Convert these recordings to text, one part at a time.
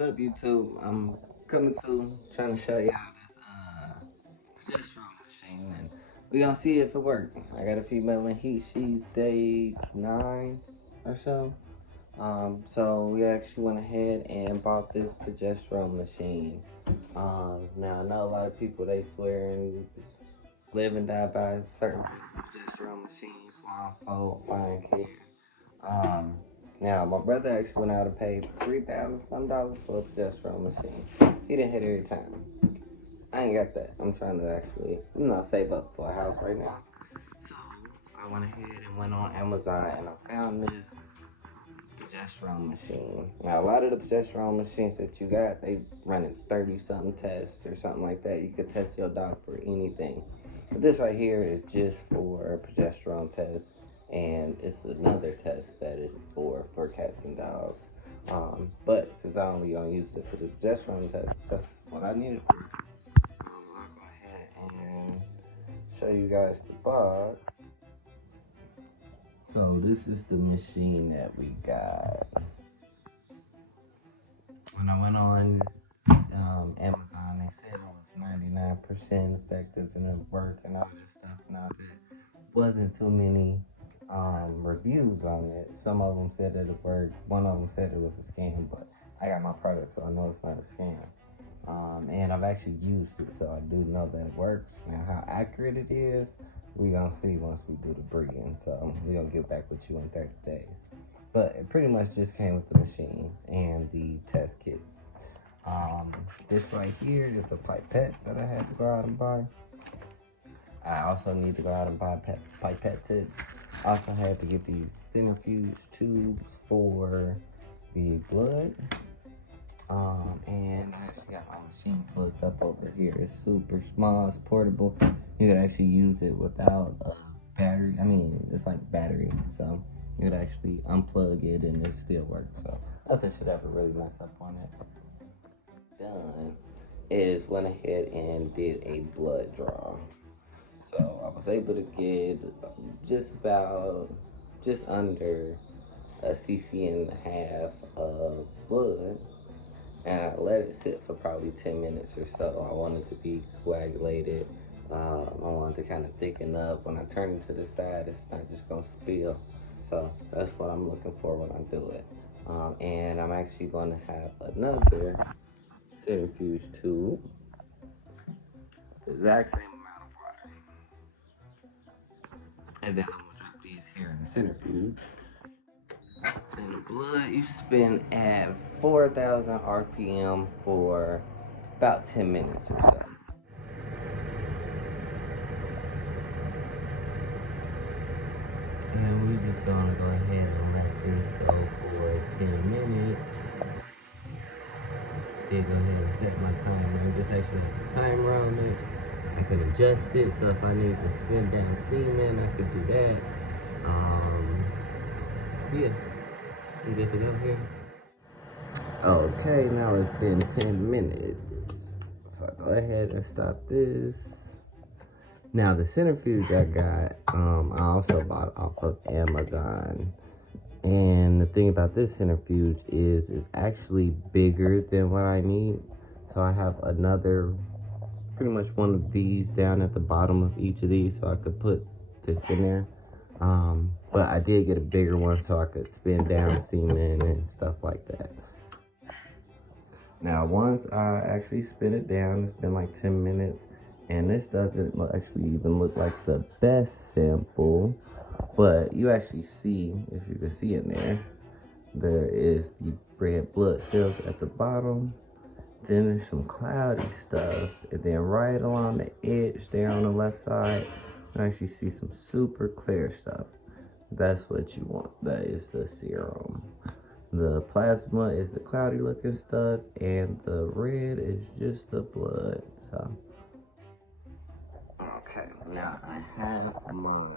What's up, YouTube? I'm coming through trying to show y'all this progesterone machine, and we gonna see if it works. I got a female in heat. She's day 9 or so. So we actually went ahead and bought this progesterone machine. Now I know a lot of people, they swear and live and die by certain progesterone machines. Blindfold, fine care. Um, Now my brother actually went out and paid $3,000 some dollars for a progesterone machine. He didn't hit every time. I ain't got that. I'm trying to actually, save up for a house right now. So I went ahead and went on Amazon and I found this progesterone machine. Now a lot of the progesterone machines that you got, they running 30 something tests or something like that. You could test your dog for anything. But this right here is just for a progesterone test. And it's another test that is for cats and dogs. But since I only gonna use it for the progesterone test, that's what I need it for. I'll go ahead and show you guys the box. So this is the machine that we got. When I went on Amazon, they said it was 99% effective and it worked and all this stuff. Now there wasn't too many reviews on it. Some of them said that it worked. One of them said it was a scam, but I got my product, so I know it's not a scam. And I've actually used it, so I do know that it works. Now, how accurate it is, we gonna see once we do the breeding. So we gonna get back with you in 30 days. But it pretty much just came with the machine and the test kits. This right here is a pipette that I had to go out and buy. I also need to go out and buy pipette tips. I also had to get these centrifuge tubes for the blood. And I actually got my machine plugged up over here. It's super small, it's portable. You could actually use it without a battery. I mean, it's like battery. So you could actually unplug it and it still works. So nothing should ever really mess up on it. Done is went ahead and did a blood draw. So I was able to get just under a cc and a half of blood, and I let it sit for probably 10 minutes or so. I wanted to be coagulated. I wanted to kind of thicken up. When I turn it to the side, it's not just gonna spill. So that's what I'm looking for when I do it. And I'm actually gonna have another centrifuge tube, the exact same amount of water. And then I'm gonna drop these here in the centrifuge. And the blood you spin at 4,000 RPM for about 10 minutes or so. And we're just gonna go ahead and let this go for 10 minutes. Then go ahead and set my timer. This actually has a timer on it. I can adjust it, so if I need to spin down semen, I could do that. Yeah, we good to go here. Okay, now it's been 10 minutes. So I go ahead and stop this. Now the centrifuge I got, I also bought off of Amazon. And the thing about this centrifuge is it's actually bigger than what I need. So I have another, pretty much one of these down at the bottom of each of these, so I could put this in there. But I did get a bigger one so I could spin down semen and stuff like that. Now once I actually spin it down, it's been like 10 minutes, and this doesn't actually even look like the best sample, but you actually see, if you can see in there is the red blood cells at the bottom. Then there's some cloudy stuff, and then right along the edge there on the left side, you actually see some super clear stuff. That's what you want. That is the serum. The plasma is the cloudy looking stuff, and the red is just the blood. So, okay, now I have my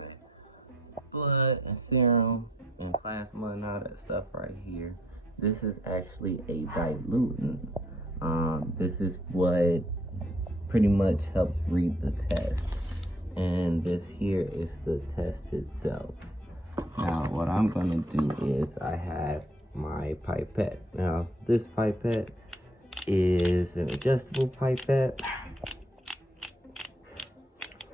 blood and serum and plasma and all that stuff right here. This is actually a dilutant. This is what pretty much helps read the test. And this here is the test itself. Now, what I'm gonna do is I have my pipette. Now, this pipette, is an adjustable pipette.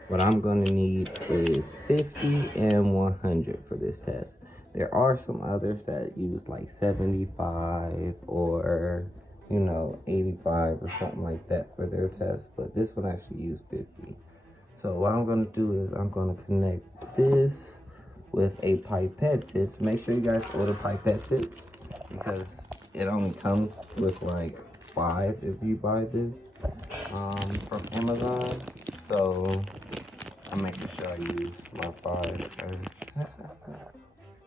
What I'm going to need is 50 and 100 for this test. There are some others that use like 75 or, 85 or something like that for their test, but this one actually used 50. So what I'm going to do is I'm going to connect this with a pipette tip. Make sure you guys order pipette tips because it only comes with like 5 if you buy this from Amazon. So I'm making sure I use my 5 first.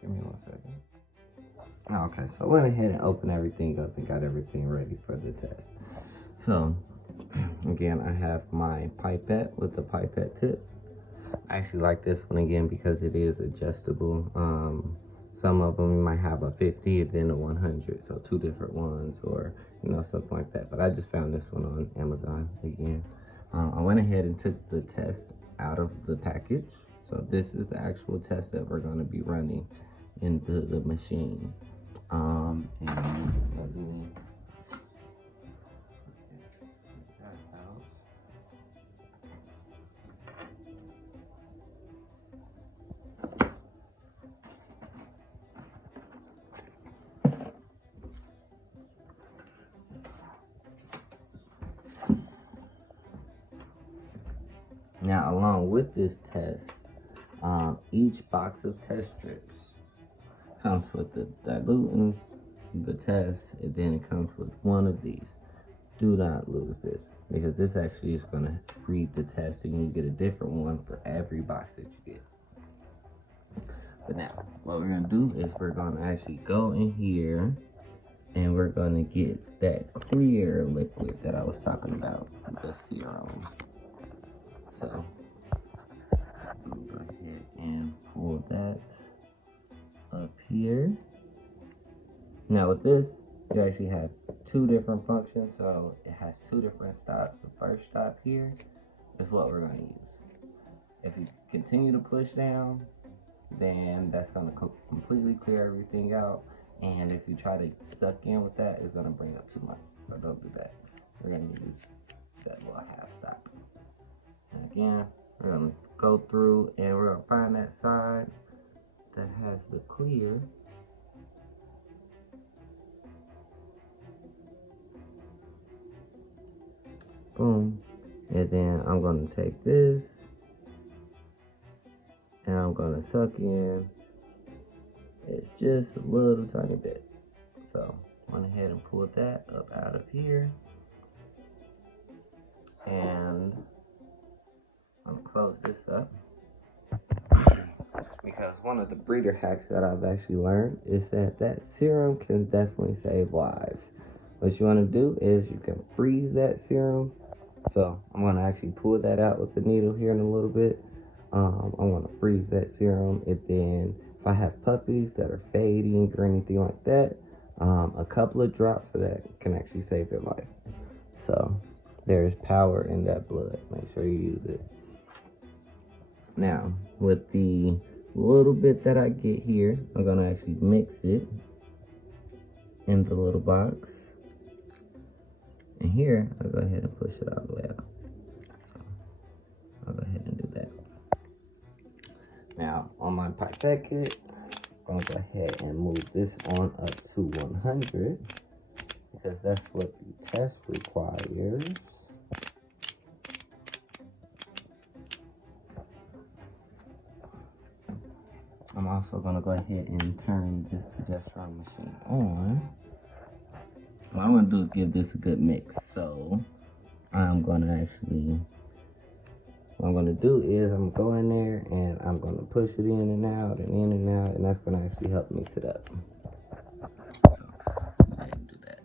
Give me 1 second. Okay, so I went ahead and opened everything up and got everything ready for the test. So again, I have my pipette with the pipette tip. I actually like this one again because it is adjustable. Some of them you might have a 50 and then a 100, so 2 different ones, or something like that. But I just found this one on Amazon again. I went ahead and took the test out of the package. So this is the actual test that we're going to be running in the machine. And let me get that out. Now, along with this test, each box of test strips comes with the dilutants, the test, and then it comes with one of these. Do not lose this because this actually is going to read the test and you get a different one for every box that you get. But now, what we're going to do is we're going to actually go in here and we're going to get that clear liquid that I was talking about, the serum. So, I'm going to go ahead and pull that up here. Now with this, you actually have 2 different functions, so it has 2 different stops. The first stop here is what we're going to use. If you continue to push down, then that's going to completely clear everything out, and if you try to suck in with that, it's going to bring up too much, so don't do that. We're going to use that little half stop. And again, we're going to go through and we're going to find that side that has the clear. Boom. And then I'm going to take this and I'm going to suck in. It's just a little tiny bit. So went ahead and pulled that up out of here. And I'm going to close this up. Because one of the breeder hacks that I've actually learned is that serum can definitely save lives. What you want to do is you can freeze that serum. So I'm going to actually pull that out with the needle here in a little bit. I'm going to freeze that serum. And then if I have puppies that are fading or anything like that, a couple of drops of that can actually save their life. So there's power in that blood. Make sure you use it. Now, with the little bit that I get here, I'm going to actually mix it in the little box. And here, I'll go ahead and push it all the way out. So I'll go ahead and do that. Now, on my pipette kit, I'm going to go ahead and move this on up to 100 because that's what the test requires. I'm also going to go ahead and turn this progesterone machine on. What I'm going to do is give this a good mix. So I'm going to actually, what I'm going to do is I'm going to go in there and I'm going to push it in and out and in and out, and that's going to actually help mix it up. So go ahead and do that.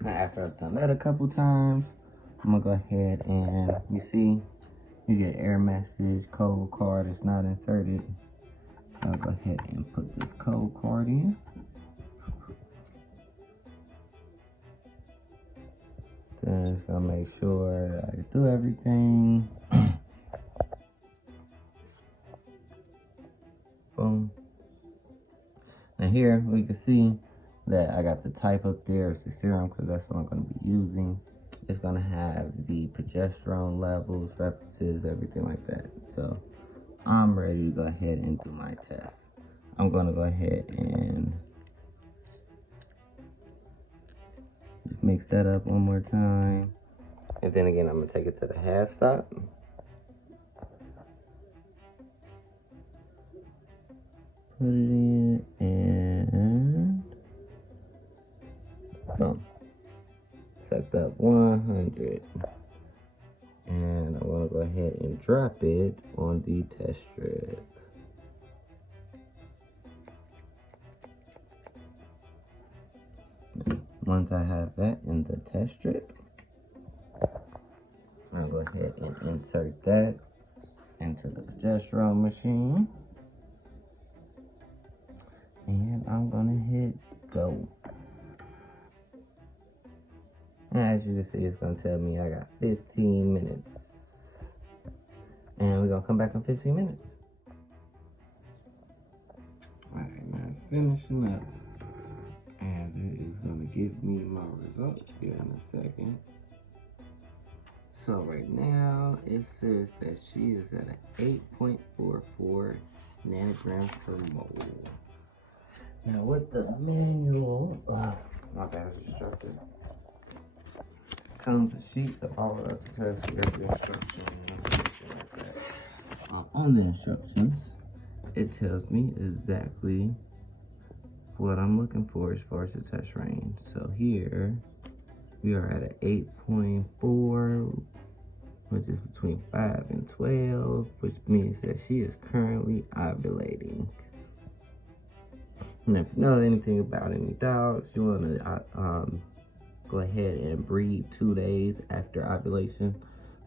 Now after I've done that a couple times, I'm gonna go ahead and you see you get error message, code card is not inserted. I'll go ahead and put this code card in. and it's gonna make sure that I can do everything. Boom. And here we can see that I got the type up there. It's the serum because that's what I'm going to be using. It's going to have the progesterone levels, references, everything like that. So I'm ready to go ahead and do my test. I'm going to go ahead and just mix that up one more time. And then again, I'm going to take it to the half stop. Put it in and boom. Set up 100. And I want to go ahead and drop it on the test strip. Once I have that in the test strip, I'll go ahead and insert that into the progesterone machine. And I'm gonna hit go. And as you can see, it's gonna tell me I got 15 minutes. And we're gonna come back in 15 minutes. Alright, now it's finishing up. And it is gonna give me my results here in a second. So right now, it says that she is at an 8.44 nanograms per mole. Now with the manual, my bad, it's distracted. Comes a sheet of all of the tests with the instructions, like that. On the instructions, it tells me exactly what I'm looking for as far as the test range. So here, we are at an 8.4, which is between 5 and 12, which means that she is currently ovulating. And if you know anything about any dogs, you want to go ahead and breed 2 days after ovulation.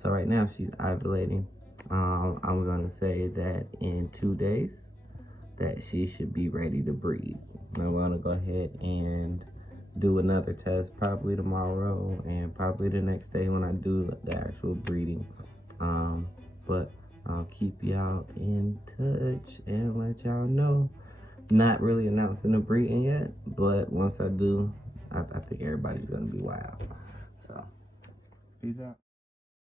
So right now she's ovulating. I'm going to say that in 2 days that she should be ready to breed. I'm going to go ahead and do another test probably tomorrow and probably the next day when I do the actual breeding. But I'll keep y'all in touch and let y'all know. Not really announcing the breeding yet, but once I do, I think everybody's gonna be wild. So, peace out.